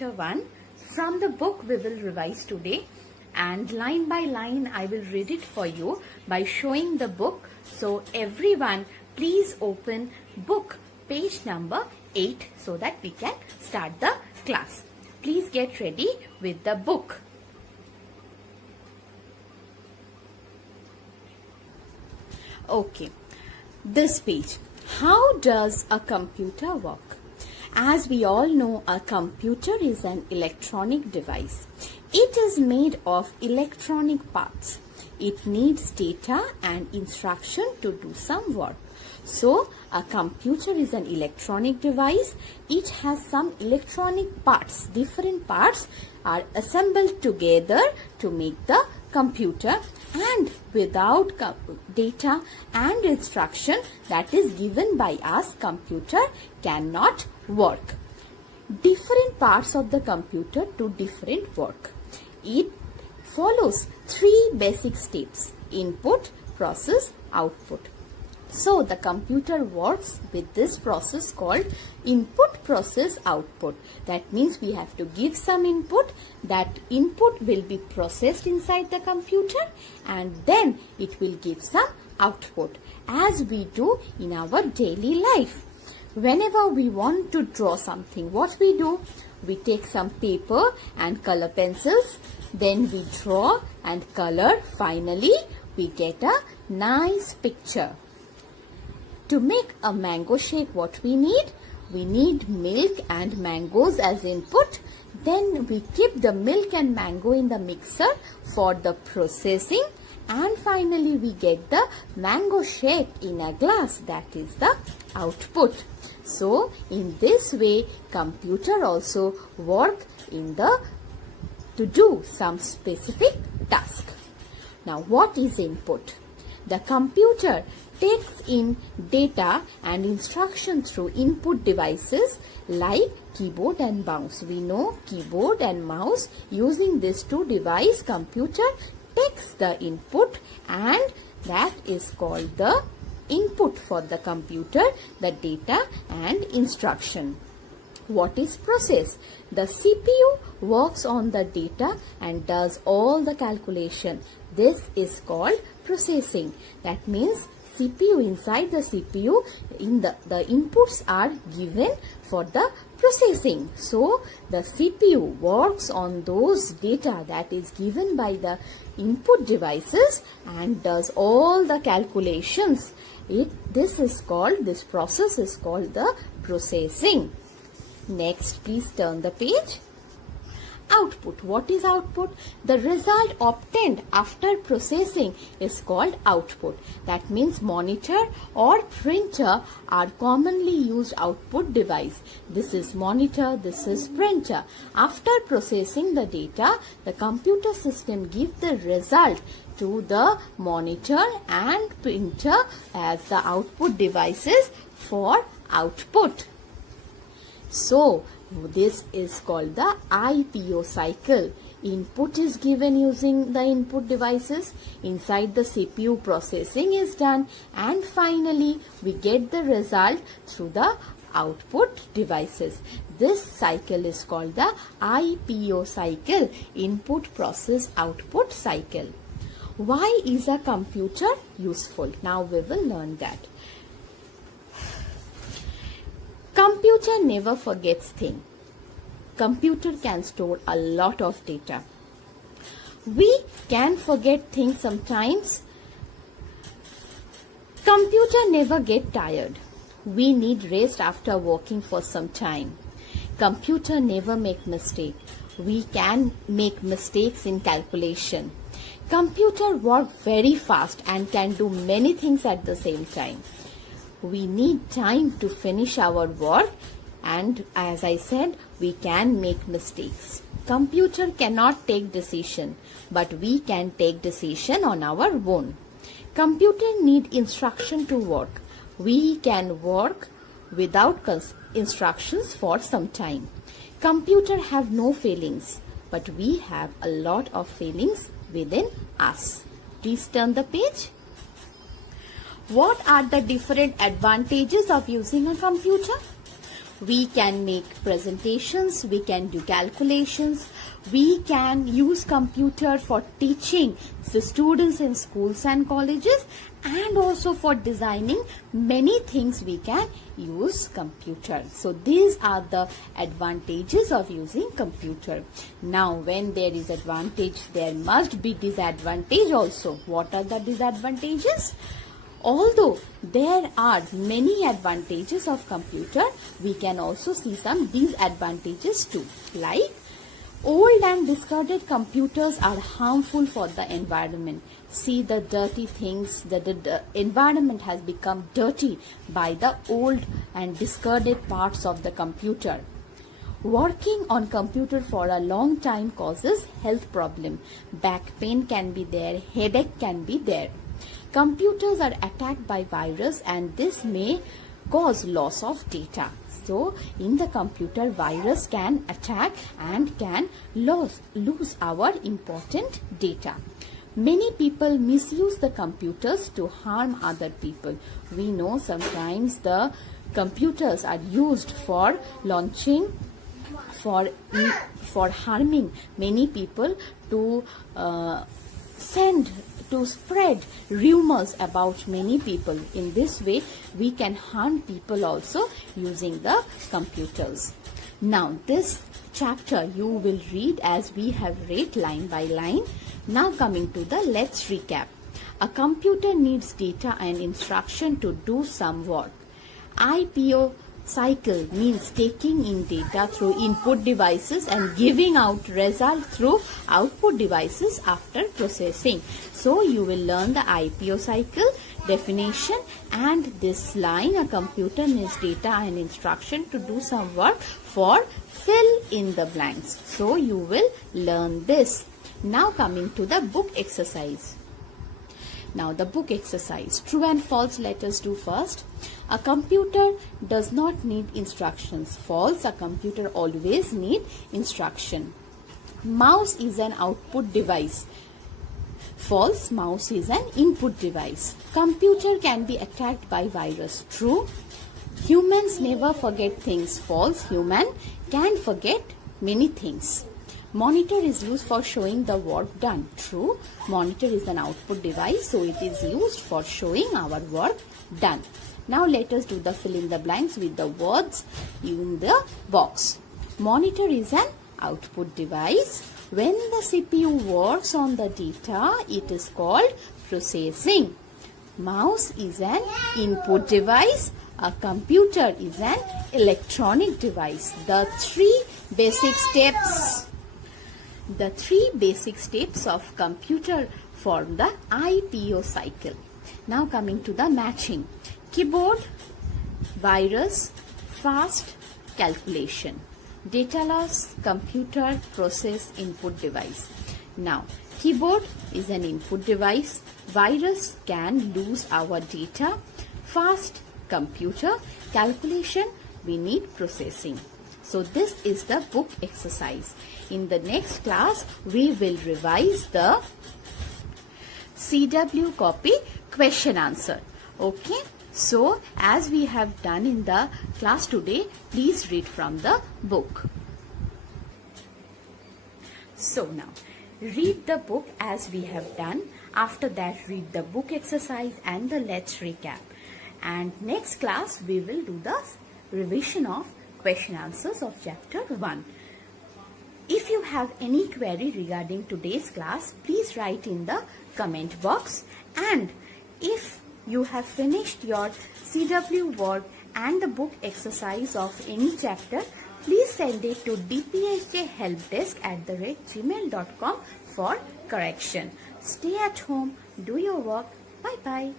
chapter 1. From the book we will revise today, and line by line I will read it for you by showing the book. So everyone please open book page number 8 so that we can start the class. Please get ready with the book. Okay, this page. How does a computer work? As we all know, a computer is an electronic device. It is made of electronic parts. It needs data and instruction to do some work. So, a computer is an electronic device. It has some electronic parts. Different parts are assembled together to make the computer, and without data and instruction that is given by us, computer cannot work. Different parts of the computer do different work. It follows 3 basic steps: input, process, output. So the computer works with this process called input, process, output. That means we have to give some input. That input will be processed inside the computer, and then it will give some output, as we do in our daily life. Whenever we want to draw something, what we do? We take some paper and color pencils. Then we draw and color. Finally, we get a nice picture. To make a mango shake, what we need? We need milk and mangoes as input. Then we keep the milk and mango in the mixer for the processing. And finally, we get the mango shake in a glass. That is the output. So, in this way, computer also work to do some specific task. Now, what is input? The computer takes in data and instruction through input devices like keyboard and mouse. We know keyboard and mouse. Using these 2 devices, computer takes the input, and that is called the input for the computer, the data and instruction. What is process? The CPU works on the data and does all the calculation. This is called processing. That means CPU, inside the CPU, the inputs are given for the processing. So, the CPU works on those data that is given by the input devices and does all the calculations. This process is called the processing. Next, please turn the page. Output. What is output? The result obtained after processing is called output. That means monitor or printer are commonly used output device. This is monitor, this is printer. After processing the data, the computer system gives the result to the monitor and printer as the output devices for output. So, this is called the IPO cycle. Input is given using the input devices. Inside the CPU, processing is done, and finally we get the result through the output devices. This cycle is called the IPO cycle, input, process, output cycle. Why is a computer useful? Now we will learn that. Computer never forgets things. Computer can store a lot of data. We can forget things sometimes. Computer never get tired. We need rest after working for some time. Computer never make mistake. We can make mistakes in calculation. Computer work very fast and can do many things at the same time. We need time to finish our work, and as I said, we can make mistakes. Computer cannot take decision, but we can take decision on our own. Computer need instruction to work. We can work without instructions for some time. Computer have no feelings, but we have a lot of feelings within us. Please turn the page. What are the different advantages of using a computer? We can make presentations, we can do calculations, we can use computer for teaching the students in schools and colleges, and also for designing many things we can use computer. So these are the advantages of using computer. Now when there is advantage, there must be disadvantage also. What are the disadvantages? Although there are many advantages of computer, we can also see some disadvantages too. Like, old and discarded computers are harmful for the environment. See the dirty things, the environment has become dirty by the old and discarded parts of the computer. Working on computer for a long time causes health problem. Back pain can be there, headache can be there. Computers are attacked by virus, and this may cause loss of data. So in the computer, virus can attack and can lose our important data. Many people misuse the computers to harm other people. We know sometimes the computers are used for launching, for harming many people, to spread rumors about many people. In this way, we can harm people also using the computers. Now, this chapter you will read as we have read line by line. Now coming to the let's recap. A computer needs data and instruction to do some work. IPO cycle means taking in data through input devices and giving out result through output devices after processing. So you will learn the IPO cycle definition and this line, a computer needs data and instruction to do some work, for fill in the blanks. So you will learn this. Now coming to the book exercise. Now the book exercise. True and false, let us do first. A computer does not need instructions. False, a computer always need instruction. Mouse is an output device. False, mouse is an input device. Computer can be attacked by virus. True. Humans never forget things. False, human can forget many things. Monitor is used for showing the work done. True. Monitor is an output device, so it is used for showing our work done. Now let us do the fill in the blanks with the words in the box. Monitor is an output device. When the CPU works on the data, it is called processing. Mouse is an input device. A computer is an electronic device. The three basic steps of computer form the IPO cycle. Now coming to the matching. Keyboard, virus, fast calculation. Data loss, computer, process, input device. Now, keyboard is an input device. Virus can lose our data. Fast computer, calculation, we need processing. So this is the book exercise. In the next class, we will revise the CW copy question answer. Okay. So as we have done in the class today, please read from the book. So now, read the book as we have done. After that, read the book exercise and the let's recap. And next class, we will do the revision of question answers of chapter 1. If you have any query regarding today's class, please write in the comment box. And if you have finished your CW work and the book exercise of any chapter, please send it to dphjhelpdesk@gmail.com for correction. Stay at home, do your work. Bye-bye.